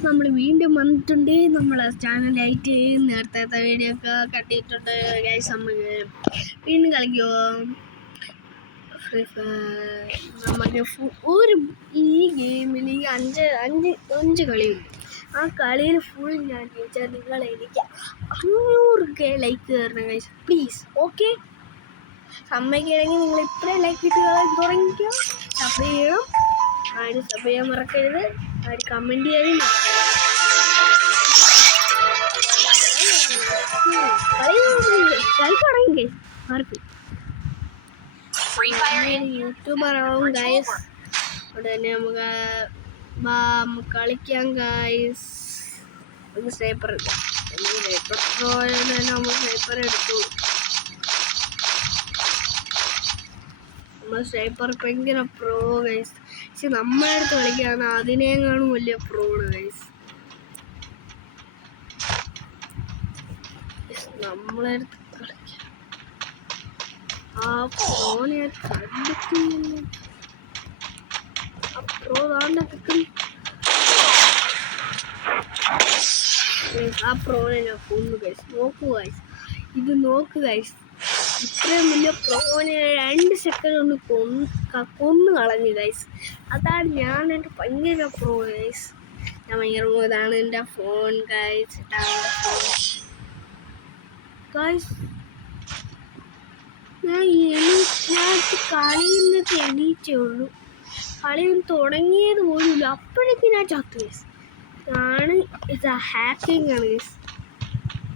നമ്മൾ വീണ്ടും വന്നിട്ടുണ്ട്. നമ്മളെ ചാനലായിട്ട് നേരത്തെ വീഡിയോ ഒക്കെ കണ്ടിട്ടുണ്ട്. ഗൈസ് നമുക്ക് വീണ്ടും കളിക്കുമോ ഫ്രീ ഫയർ? നമുക്ക് ഒരു ഈ ഗെയിമിൽ അഞ്ച് കളിയുണ്ട്. ആ കളിയിൽ ഫുൾ ഞാൻ ചോദിച്ചാൽ നിങ്ങൾ എനിക്ക് 500K ലൈക്ക് തരണം ഗൈസ്, പ്ലീസ്. ഓക്കെ, സമ്മതിക്കുകയാണെങ്കിൽ നിങ്ങൾ ഇത്രയും ലൈക്ക് ഇട്ട് തുടങ്ങിക്കോ. സബ് ചെയ്യണം, ആരും സബ് ചെയ്യാൻ മറക്കരുത്, ആരും കമൻറ്റ് ചെയ്യാനും കളി തുടങ്ങി. ആർക്കും യൂട്യൂബർ ആവും ഗൈസ്. ഉടനെ നമുക്ക് കളിക്കാം ഗൈസ്. നമുക്ക് സ്നൈപ്പർ നമ്മൾ സ്നൈപ്പർ എടുത്തു. നമ്മൾ സ്നൈപ്പർ ഭയങ്കര പ്രോ ഗൈസ്. പക്ഷെ നമ്മളെ അടുത്ത് കളിക്കുകയാണ് അതിനേക്കാളും വലിയ പ്രോണ് ഗൈസ്. നമ്മളെടുത്ത് കളിക്കാം. ആ പ്രോനെ കണ്ടെത്തുന്നില്ല. ആ പ്രോ താണ്ടെ കിട്ടും. ആ പ്രോനെ ഞാൻ കൊന്നു ഗൈസ്. നോക്കൂ ഗൈസ്, ഇത് നോക്ക് ഗൈസ്. ഇത്രയും വലിയ പ്രോനെ 2 സെക്കൻഡ് കൊണ്ട് കൊന്നു കളഞ്ഞു ഗൈസ്. അതാണ് ഞാൻ എൻ്റെ ഭയങ്കര പ്രോ ഗൈസ്. ഞാൻ ഭയങ്കര പ്രോ. ഇതാണ് എൻ്റെ ഫോൺ ഗൈസ്. ഗൈസ് ഞാൻ കളിയിൽ നിന്നൊക്കെ എണീറ്റേ ഉള്ളൂ. കളി തുടങ്ങിയത് പോലുമില്ല, അപ്പോഴേക്ക് ഞാൻ ചത്തു ഗൈസ്. ഇത് ഹാക്കിങ് ആണ് ഗൈസ്.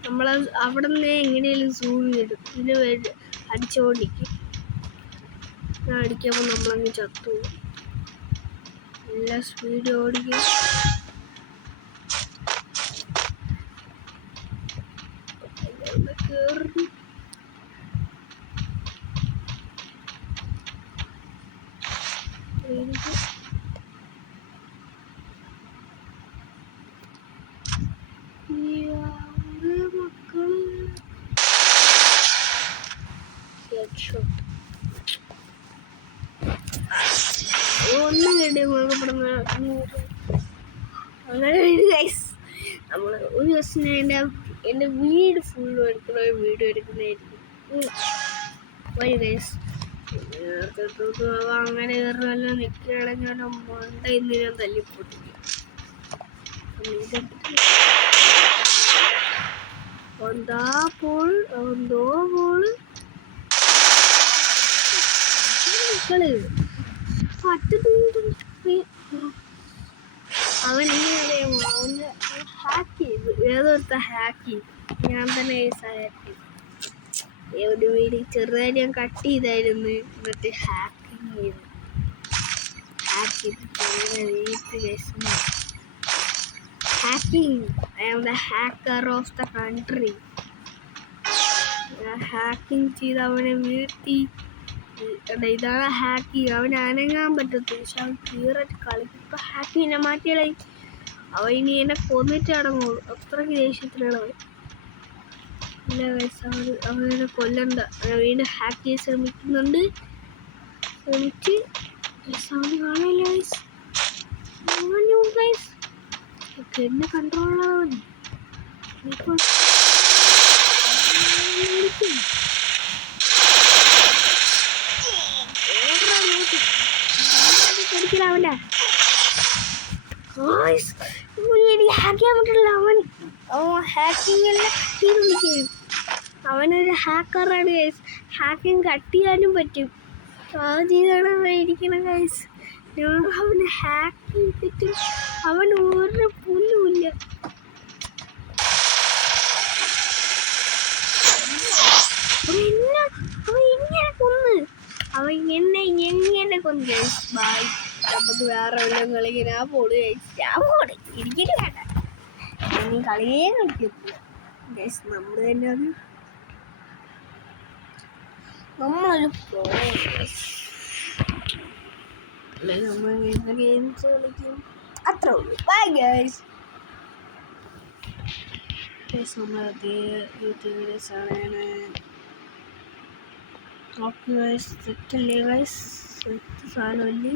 നമ്മൾ അവിടെ നിന്ന് എങ്ങനെയും സൂം ചെയ്തു ഇതിന് വേണ്ടി അടിച്ചുകൊണ്ടിരിക്കും. ഞാൻ അടിക്കുമ്പോൾ നമ്മളങ്ങ് ചത്തു. നല്ല സ്പീഡ് ഓടിക്കും. കയറി ഒന്നും കേട്ടിപ്പെടുന്ന അങ്ങനെ ഗൈസ്. നമ്മൾ ഒരു ദിവസം എൻ്റെ വീട് ഫുള്ളും എടുക്കുന്ന വീഡിയോ എടുക്കുന്നതായിരിക്കും. വരും ഗൈസ്. അങ്ങനെ കയറുമല്ലോ നിൽക്കുകയാണെങ്കിൽ മണ്ട ഇന്ന് ഞാൻ തല്ലിപ്പൊട്ടിക്കും. എന്തോ പോള് അവൻ അവന് ഹാക്ക് ചെയ്തു. ഏതൊരുത്ത ഹാക്ക് ചെയ്തു. ഞാൻ തന്നെ ഒരു വീഡിയോ ചെറുതായി ഞാൻ കട്ട് ചെയ്തായിരുന്നു. എന്നിട്ട് ഹാക്കിങ് ചെയ്തു. Hacking. I am the hacker of the country. Hacking ചെയ്ത് അവനെ വീഴ്ത്തി. ഇതാണ് ഹാക്കിങ്. അവന് അനങ്ങാൻ പറ്റത്തില്ല, പക്ഷെ അവൻ ക്ലിയറായിട്ട് കളിക്കും. ഇപ്പം ഹാക്കിങ്ങിനെ മാറ്റിയാലായി. അവൻ ഇനി എന്നെ കൊന്നിട്ട് അടങ്ങുള്ളൂ. അത്രയ്ക്ക് ദേഷ്യത്തിലാണ് അവൻ. ഇല്ല ഗൈസ്, അവനെ കൊല്ലണ്ട. വീണ്ടും ഹാക്ക് ചെയ്യാൻ ശ്രമിക്കുന്നുണ്ട്. ശ്രമിച്ച് അവന് കാണില്ല ഗൈസ്. എന്നെ കൺട്രോളാവൻ അവൻ്റെ ഹാക്ക് ചെയ്യാൻ പറ്റില്ല. അവൻ ഹാക്കിങ്ങെല്ലാം കട്ടിയിരിക്കും. അവനൊരു ഹാക്കറാണ് ഗൈസ്. ഹാക്കിങ് കട്ട് ചെയ്യാനും പറ്റും. ആ ചെയ്താണ് അവൻ ഇരിക്കണം ഗൈസ്. അവന് ഹാക്കിങ് പറ്റും. അവൻ ഒരു പുല്ലുമില്ല. അവൻ ഇങ്ങനെ കൊന്ന്. അവൻ എങ്ങനെ കൊന്നു ഗൈസ്. ബായ്, നമുക്ക് വേറെ വല്ലതും കളിക്കാൻ. ആ പോട് ഗൈസ്, ഞാൻ പോട് ഇരിക്കല് വേണ്ട. ഇനി കളിയേ കളിക്കത്തില്ല ഗൈസ്. നമ്മൾ തന്നെ അത് നമ്മളൊരു പ്രോ. നമ്മൾ ഇങ്ങനത്തെ ഗെയിംസ് കളിക്കും, അത്രേ ഉള്ളൂ. Bye guys. നമ്മളത് യൂട്യൂബ് വീഡിയോസാണ്. ഓക്കെ ഗൈസ്, സെറ്റല്ലേ ഗൈസ്? സെറ്റ് സാധനമല്ലേ?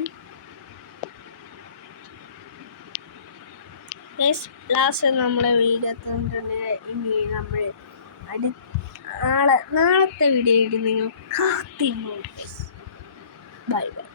ഗൈസ് ലാസ്റ്റ് നമ്മളെ വീഡിയോ തന്നിട്ടുണ്ട്. ഇനി നമ്മൾ നാളത്തെ വീഡിയോ ആയിട്ട് നിങ്ങൾ കാത്തിരുന്നു. Bye by.